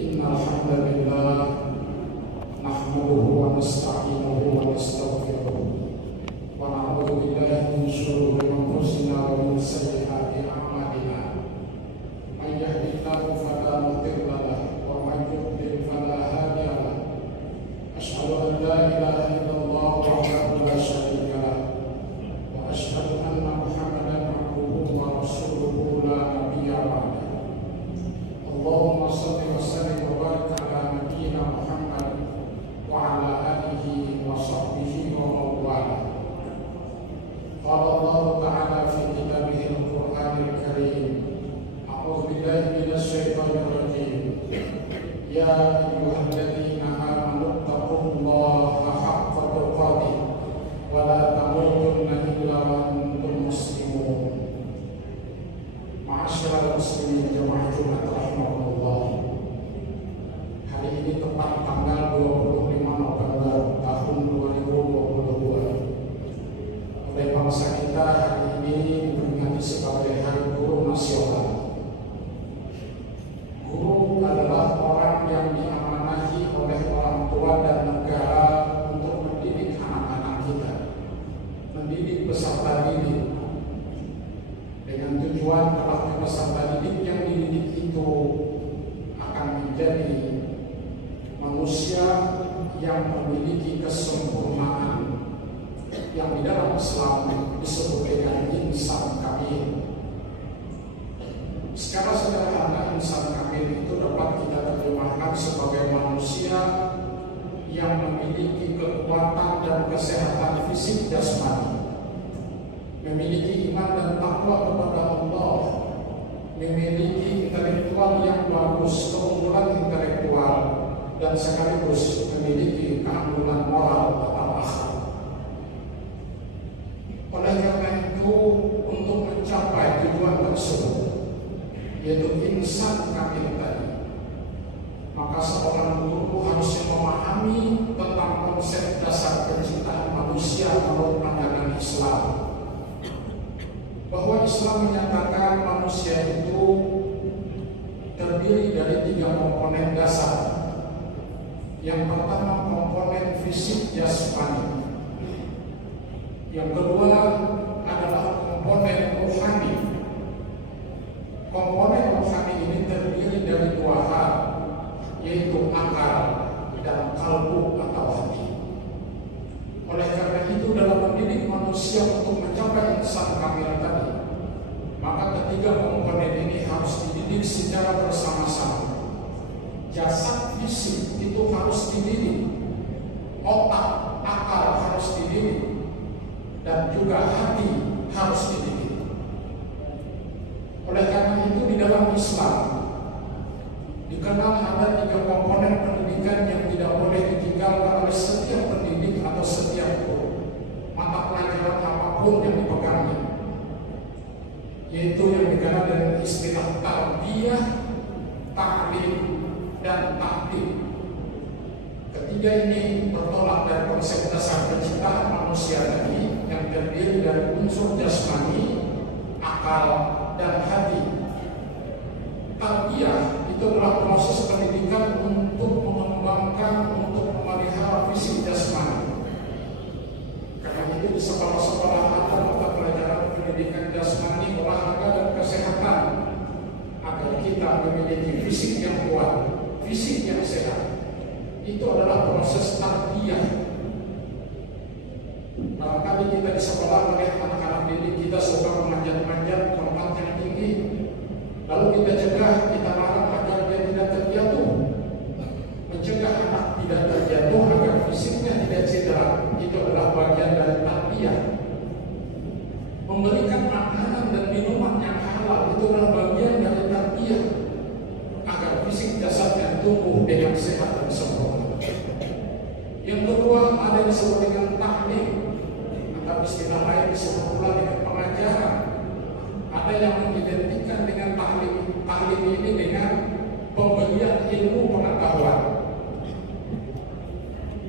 Innal hamdalillah nahmaduhu wa nasta'inuhu wa nastaghfiruh wa na'udzu billahi min shururi anfusina wa min sayyiati a'malina. May yahdihillahu fala mudilla lahu wa may yudlil fala hadiya lahu. Asyhadu an la ilaha illallah wahdahu la syarika lahu wa asyhadu anna Muhammadan abduhu wa rasuluhu la nabiyya ba'dahu. Allahumma shalli wa sallim wa barik ala nabiyyina Muhammad wa ala alihi wa sahbihi wa mawala. Qala Allah ta'ala fi kitabihil Qur'anil Karim. A'udzu billahi minasy syaithanir rajim. Ya ayyuhalladzina amanu taqullaha haqqa tuqatih wa la tamutunna illa wa antum muslimun. Ma'asyiral muslimin jamaah Jumat rahimahullah. Hari ini tepat tanggal 25 November tahun 2022. Oleh bangsa kita hari ini diperingati sebagai Hari Guru Nasional. Guru adalah orang yang diamanahi oleh orang tua dan negara untuk mendidik anak-anak kita, mendidik peserta didik, dengan tujuan kelak peserta didik yang dididik itu akan menjadi manusia yang memiliki kesempurnaan yang di dalam Islam disebut dengan insan kamil. Secara sederhana, insan kamil itu dapat kita terjemahkan sebagai manusia yang memiliki kekuatan dan kesehatan fisik jasmani, memiliki iman dan takwa kepada Allah, memiliki intelektual yang bagus, keunggulan intelektual, dan sekaligus memiliki keanggunan moral atau akhlak. Oleh karena itu, untuk mencapai tujuan tersebut, yaitu insan kamil tadi, maka seorang guru harus memahami tentang konsep dasar penciptaan manusia menurut pandangan Islam. Bahwa Islam menyatakan manusia itu terdiri dari 3 komponen dasar. Yang pertama komponen fisik jasmani, yang kedua adalah komponen rohani. Komponen rohani ini terdiri dari 2 hal, yaitu akal dan kalbu atau hati. Oleh karena itu, dalam mendidik manusia untuk mencapai insan kamil tadi, maka ketiga komponen ini harus dididik secara bersama-sama. Jasad fisik itu harus dididik, otak, akal harus dididik, dan juga hati harus dididik. Oleh karena itu, di dalam Islam dikenal ada 3 komponen pendidikan yang tidak boleh ditinggalkan oleh setiap pendidik atau setiap guru, mata pelajaran apapun yang dipegangnya, yaitu yang dikenal dengan istilah tarbiyah, ta'lim, dan takdim. Ketiga ini bertolak dari konsep dasar penciptaan manusia tadi yang terdiri dari unsur jasmani, akal, dan hati. Tarbiyah itu adalah proses pendidikan untuk mengembangkan, untuk memelihara fisik jasmani. Karena itu di sekolah-sekolah ada mata pelajaran pendidikan jasmani, olahraga, dan kesehatan agar kita memiliki fisik yang kuat, fisik yang sehat. Itu adalah proses tarbiyah. Barangkali kita di sekolah melihat anak-anak didik kita suka memanjat-manjat tempat yang tinggi, lalu kita cegah, kita larang agar dia tidak terjatuh. Mencegah anak tidak terjatuh agar fisiknya tidak cedera, itu adalah bagian dari tarbiyah. Memberikan makanan dan minuman yang halal, itu adalah bagian dari tarbiyah agar fisik jasadnya tumbuh dengan sehat dan sempurna. Yang kedua ada yang disebut dengan taklim, atau istilah lain disebut pula dengan pengajaran. Ada yang mengidentikan dengan taklim ini dengan pemberian ilmu pengetahuan.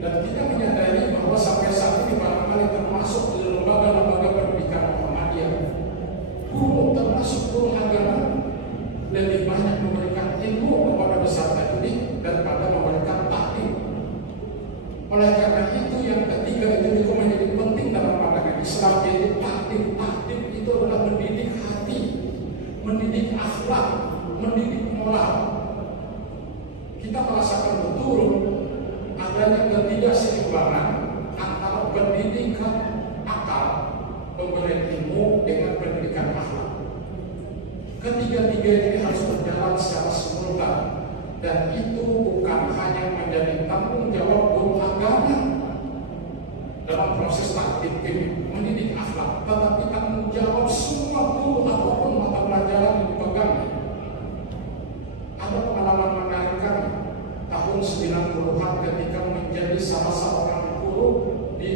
Dan kita menyadari bahwa sampai saat ini barangkali termasuk di lembaga-lembaga pendidikan Muhammadiyah, guru termasuk guru agama lebih banyak memberikan ilmu kepada peserta didik Oleh karena itu yang ketiga itu juga menjadi penting dalam pandangan Islam, yaitu takdim. Takdim itu adalah mendidik hati, mendidik akhlak, mendidik moral. Kita merasakan betul adanya ketidakseimbangan antara pendidikan akal, pemberian ilmu dengan pendidikan akhlak. Ketiga-tiga ini harus berjalan secara simultan, dan itu bukan hanya menjadi tanggung jawab guru agama dalam proses takdim ini, mendidik akhlak, tetapi tanggung jawab semua guru apapun mata pelajaran yang dipegang. Ada pengalaman menarik kami tahun 90-an ketika menjadi salah seorang guru di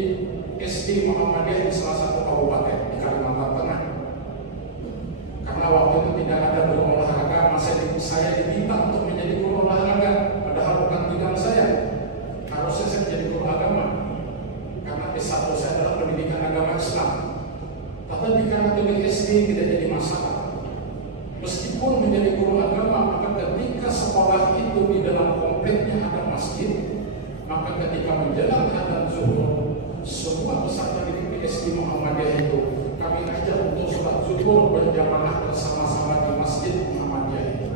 SD Muhammadiyah di salah satu kabupaten di Kalimantan Tengah. Karena waktu itu tidak ada guru olahraga, saya diminta untuk menjadi guru olahraga, padahal bukan bidang saya. Harusnya saya menjadi guru agama, karena S1 saya adalah pendidikan agama Islam. Tapi karena di SD tidak jadi masalah. Meskipun menjadi guru agama, maka ketika sekolah itu di dalam kompleknya ada masjid, maka ketika menjelang adzan zuhur, semua peserta didik di SD Muhammadiyah itu kami ajak untuk sholat zuhur berjamaah bersama-sama di masjid Muhammadiyah itu.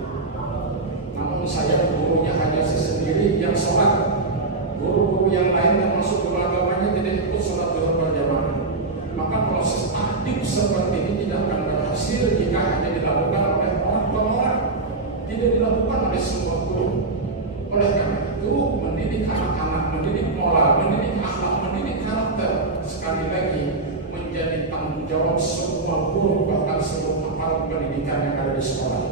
Namun saya gurunya hanya sendiri yang sholat. Guru-guru yang lain yang masuk guru agamanya tidak ikut sholat zuhur berjamaah. Maka proses takdim seperti ini tidak akan berhasil jika hanya dilakukan oleh orang per orang, tidak dilakukan oleh semua guru. Oleh karena itu, mendidik anak-anak, mendidik moral, mendidik akhlak, mendidik karakter, sekali lagi menjadi tanggung jawab semua guru, bahkan seluruh aparat pendidikan yang ada di sekolah.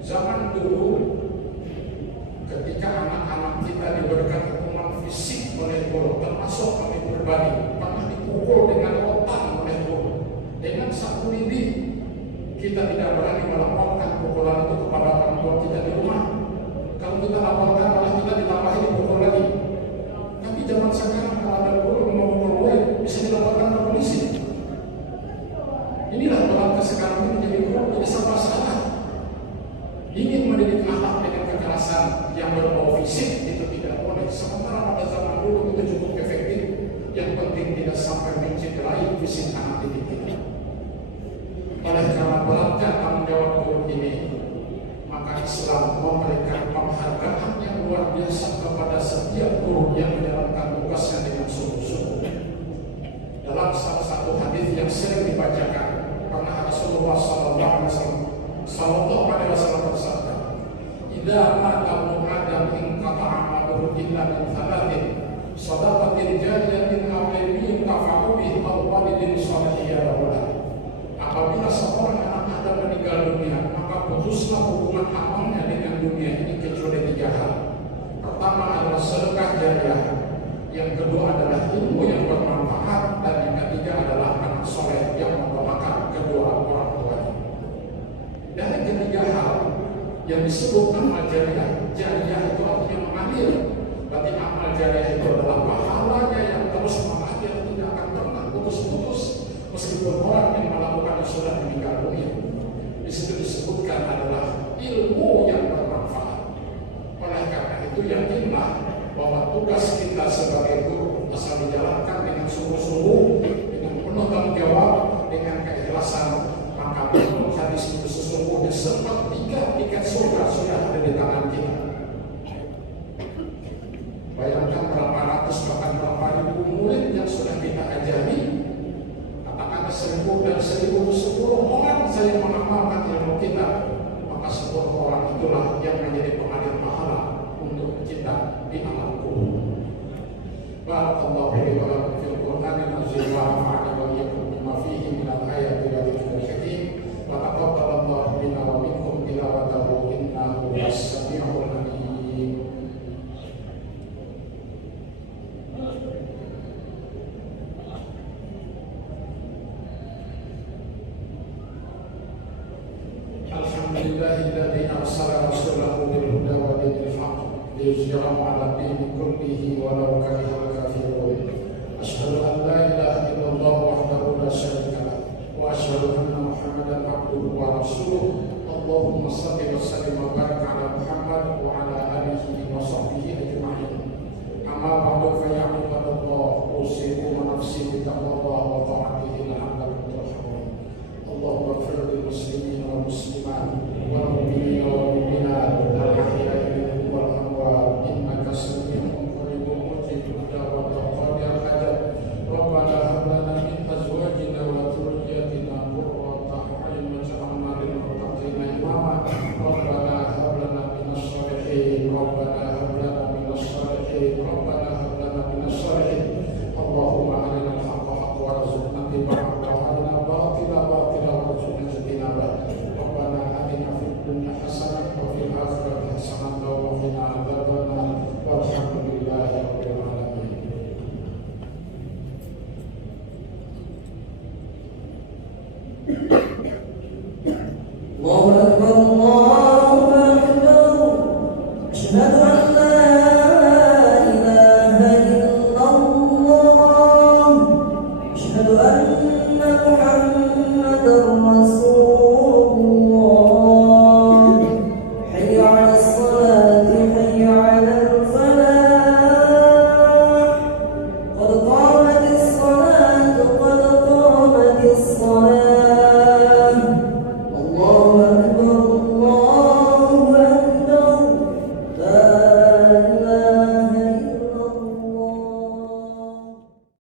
Zaman dulu, ketika anak-anak kita diberikan hukuman fisik oleh guru, termasuk kami pribadi, pernah dipukul dengan rotan oleh guru dengan sapu lidi. Kita tidak berani melaporkan pukulan itu kepada orang tua kita di rumah. Kalau kita laporkan, malah kita ditambahi dipukul lagi. Tapi zaman sekarang kalau ada guru yang memukul murid, bisa dilaporkan ke polisi. Inilah berangkat sekarang ini menjadi guru, jadi serba salah. Ingin mendidik anak dengan kekerasan yang berbau fisik itu tidak boleh. Sementara pada zaman dulu itu cukup efektif. Yang penting tidak sampai mencederai fisik anak didik kita. Oleh karena beratnya tanggung jawab guru ini, maka Islam memberikan penghargaan yang luar biasa kepada setiap guru yang menjalankan tugasnya dengan sungguh-sungguh. Dalam salah satu hadis yang sering dibacakan, pernah Rasulullah Sallallahu Alaihi Wasallam bersabda, "Idza mata ibnu Adam inqata'a amaluhu illa min thalathin, shadaqatin jariyatin aw ilmin tafa'u bihi aw walidin shalihin yad'u." Apabila seorang anak Adam meninggal dunia, maka putuslah hubungan amalnya dengan dunia ini kecuali 3 hal. Pertama adalah sedekah jariyah, yang kedua adalah ilmu yang bermanfaat, dan yang ketiga adalah anak soleh yang mendoakan kedua orang tuanya. Dari ketiga hal yang disebut amal jariyah, jariyah itu artinya mengalir. Berarti amal jariyah itu adalah pahalanya yang terus mengalir, tidak akan pernah putus-putus. Meskipun orang yang melakukan sudah meninggal dunia, di situ disebutkan adalah ilmu yang bermanfaat. Oleh karena itu yakinlah bahwa tugas kita sebagai guru asal dijalankan dengan sungguh-sungguh, dengan penuh tanggung jawab, dengan keikhlasan, maka menurut hadis itu sesungguhnya sepertiga tiket surga sudah ada di tangan kita. Bayangkan berapa ratus bahkan berapa ribu murid yang sudah kita ajari. 1000 dan 1010 orang saja mengamalkan ilmu kita, maka 10 orang itulah yang menjadi pengalir pahala untuk kita di alam kubur. Barakallahu li wa lakum fil Qur'anil azim wa nafa'ani wa iyyakum bima fihi min al-ayati wa dhikril hakim wa taqabbalallahu minna wa minkum tilawatahu innahu was-sami'ul 'alim. Alhamdulillahilladzi arsala rasulahu bil huda wa dinil haqq liyuzhirahu 'ala dini kullihi walau karihal kafirun. Asyhadu an la ilaha illallah wahdahu la syarika lah wa asyhadu anna Muhammadan abduhu wa rasuluh. Allahumma shalli wa sallim wa barik 'ala Muhammad wa 'ala alihi wa sahbihi ajma'in. ربنا هب